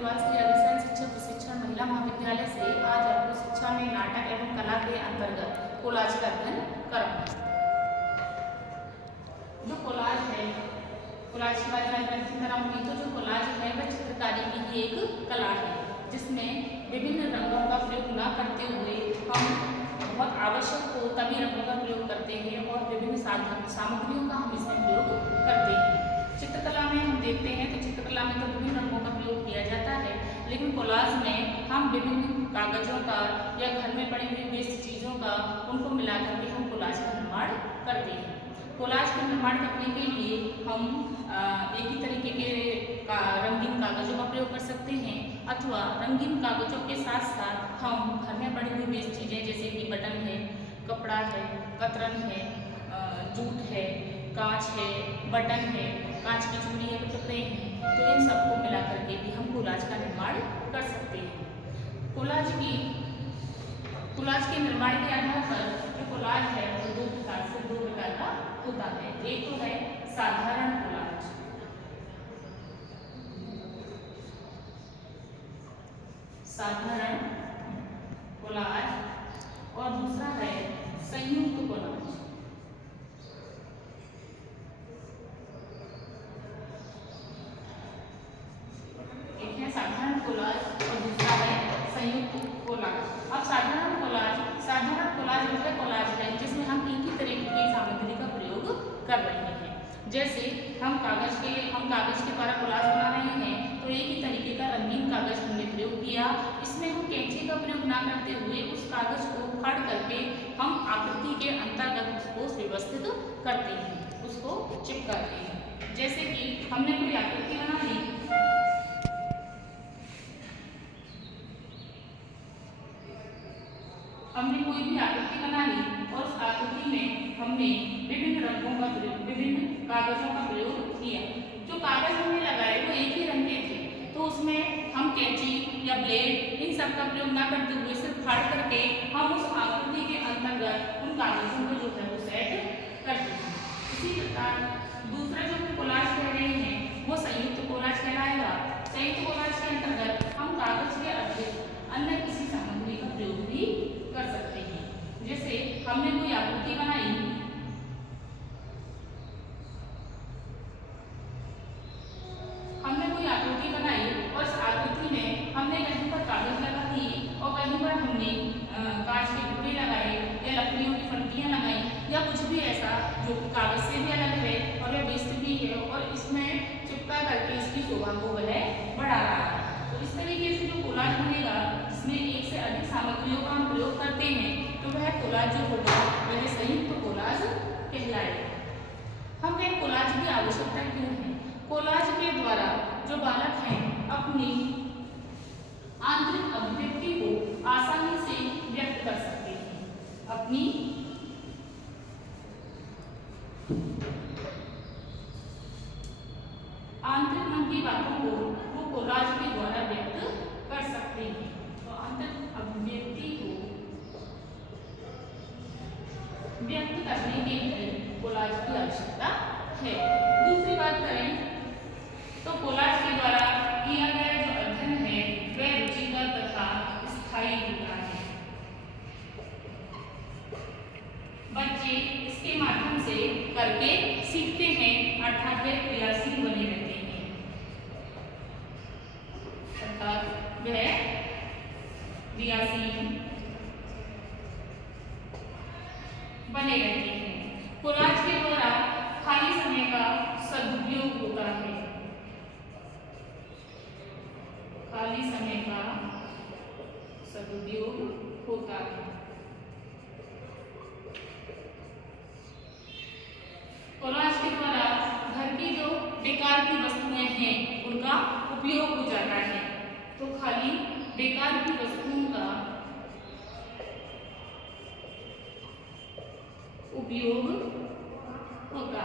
खंडेलवाल श्री अग्रसेन शिक्षक प्रशिक्षण महिला महाविद्यालय से आज आपको शिक्षा में नाटक एवं कला के अंतर्गत कोलाज का अध्ययन कराऊंगी। जो कोलाज है, कोलाज के बारे में अध्ययन कराऊंगी। तो जो कोलाज है वह चित्रकारी की ही एक कला है, जिसमें विभिन्न रंगों का प्रयोग न करते हुए हम बहुत आवश्यक हो तभी रंगों का प्रयोग करते हैं और विभिन्न सामग्रियों का हम इसमें प्रयोग करते हैं। चित्रकला में हम देखते हैं तो चित्रकला में तो विभिन्न रंगों का प्रयोग किया जाता है, लेकिन कोलाज में हम विभिन्न कागजों का या घर में पड़ी हुई वेस्ट चीज़ों का उनको मिला करके हम कोलाज का निर्माण करते हैं। कोलाज का निर्माण करने के लिए हम एक ही तरीके के रंगीन कागजों का प्रयोग कर सकते हैं, अथवा रंगीन कागजों के साथ साथ हम घर में पड़ी हुई वेस्ट चीज़ें जैसे कि बटन है, कपड़ा है, कतरन है, जूट है, कांच है, बटन है, कांच की चूड़ी है, टुकड़े हैं, तो इन सबको मिला करके भी हम कोलाज का निर्माण कर सकते हैं। कोलाज के निर्माण के आधार पर जो कोलाज है वो दो प्रकार का होता है। एक तो है साधारण कोलाज, और दूसरा है संयुक्त कोलाज। एक है साधारण कोलाज और दूसरा है संयुक्त कोलाज। अब साधारण कोलाज वह कोलाज है जिसमें हम एक ही तरीके की सामग्री का प्रयोग कर रहे हैं। जैसे हम कागज के द्वारा कोलाज बना रहे हैं, तो एक ही तरीके का रंगीन कागज हमने प्रयोग किया। इसमें हम कैंची का प्रयोग ना करते हुए उस कागज को फाड़ करके हम आकृति के अंतर्गत उसको व्यवस्थित करते हैं, उसको चिपकाते हैं। जैसे कि हमने कोई आकृति बना ली, और उस आकृति में हमने विभिन्न रंगों का प्रयोग, विभिन्न कागजों का प्रयोग किया। जो कागज हमने लगाए वो एक ही रंग के थे, तो उसमें हम कैंची या ब्लेड इन सब का प्रयोग ना करते हुए सिर्फ फाड़ करके हम उस आकृति के अंतर्गत उन कागजों को जो है वो सेट करते हैं। इसी प्रकार दूसरा जो हम कोलाज कह रहे हैं वो संयुक्त कोलाज कहलाएगा। संयुक्त कोलाज के अंतर्गत हम कागज के अतिरिक्त अन्य किसी सामग्री का प्रयोग भी कर सकते हैं। जैसे हमने कोई आकृति बनाई, और उस आकृति में हमने कहीं पर कागज लगा दिए और कहीं पर हमने कांच के टुकड़े लगाए या लकड़ियों की फंटियां लगाई या कुछ भी ऐसा जो कागज से भी अलग है और वह वेस्ट भी है और इसमें चिपका करके इसकी शोभा को वह बढ़ा रहा है। तो इस तरीके से जो कोलाज बनेगा जिसमें एक से अधिक सामग्रियों का हम प्रयोग करते हैं, तो वह कोलाज जो होगा वह संयुक्त कोलाज कहलाएगा। हमें कोलाज की आवश्यकता क्यों है? कोलाज के द्वारा जो बालक हैं अपनी आंतरिक अभिव्यक्ति को आसानी से व्यक्त कर सकते हैं। अपनी आंतरिक मन की बातों को वो कोलाज के द्वारा व्यक्त कर सकते हैं। तो आंतरिक अभिव्यक्ति को व्यक्त करने के लिए कोलाज की आवश्यकता है। दूसरी बात करें तो कोलाज के द्वारा किया गया जो अध्ययन है वह रुचिकर तथा स्थायी होता है। बच्चे इसके माध्यम से करके सीखते हैं, अर्थात वे क्रियाशील बने रहते हैं, अर्थात वह क्रियाशील बने रहते हैं। कोलाज के द्वारा खाली समय का सदुपयोग होता है। खाली समय का सदुपयोग होता है। कोलाज के द्वारा घर की जो बेकार की वस्तुएं हैं उनका उपयोग हो जाता है। तो खाली बेकार की वस्तुओं का उपयोग होता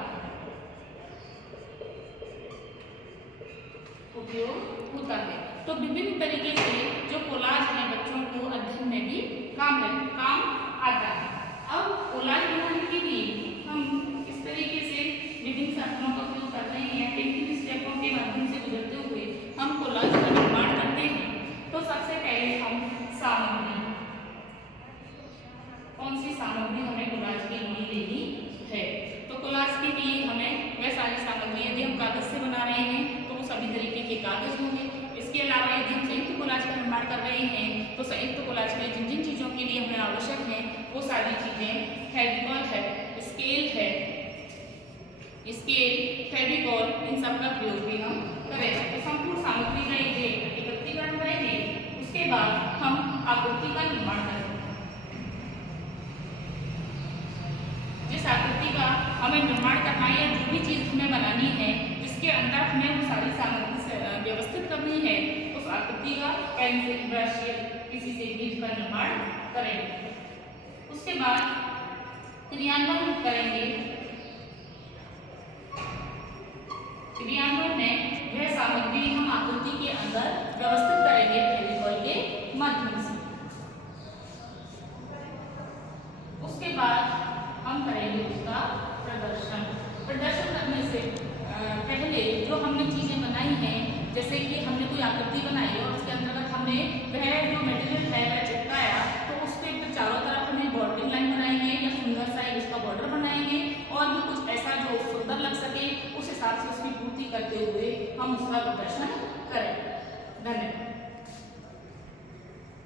है। तो विभिन्न तरीके से जो कोलाज है बच्चों को अध्ययन में भी काम आता है। अब कोलाज बनाने के लिए हम इस तरीके से विभिन्न साधनों का उपयोग कर रहे हैं। इन स्टेपों के माध्यम से गुजरते हुए हम कोलाज का निर्माण करते हैं। निर्माण कर रहे हैं तो संयुक्त कोलाज में जिन जिन चीज़ों के लिए हमें आवश्यक है वो सारी चीज़ें फेविकॉल है, स्केल है, फेविकॉल, इन सब का प्रयोग भी हम करेंगे। तो संपूर्ण सामग्री का ये एकत्रीकरण करेंगे, उसके बाद हम आकृति का निर्माण करेंगे। जिस आकृति का हमें निर्माण करना है या जो भी चीज़ हमें बनानी है जिसके अंदर हमें वो सारी सामग्री से व्यवस्थित करनी है, उस आकृति का पेंसिल, ब्रश या किसी से भी का निर्माण करेंगे। उसके बाद क्रियान्वयन करेंगे। क्रियान्वयन में वह सामग्री हम आकृति के अंदर व्यवस्थित करेंगे फेविकॉल के माध्यम से। उसके बाद हम करेंगे उसका प्रदर्शन। प्रदर्शन करने से पहले जो हमने चीज़ें बनाई हैं, जैसे कि हमने कोई आकृति बनाई और उसके अंतर्गत हमने वह जो मटेरियल है वह चिपकाया, तो उसके चारों तरफ हमें बॉर्डरिंग लाइन बनाएंगे या सुंदर सा उसका बॉर्डर बनाएंगे और भी कुछ ऐसा जो सुंदर लग सके उस हिसाब से उसकी पूर्ति करते हुए हम उसका प्रदर्शन करें। धन्यवाद।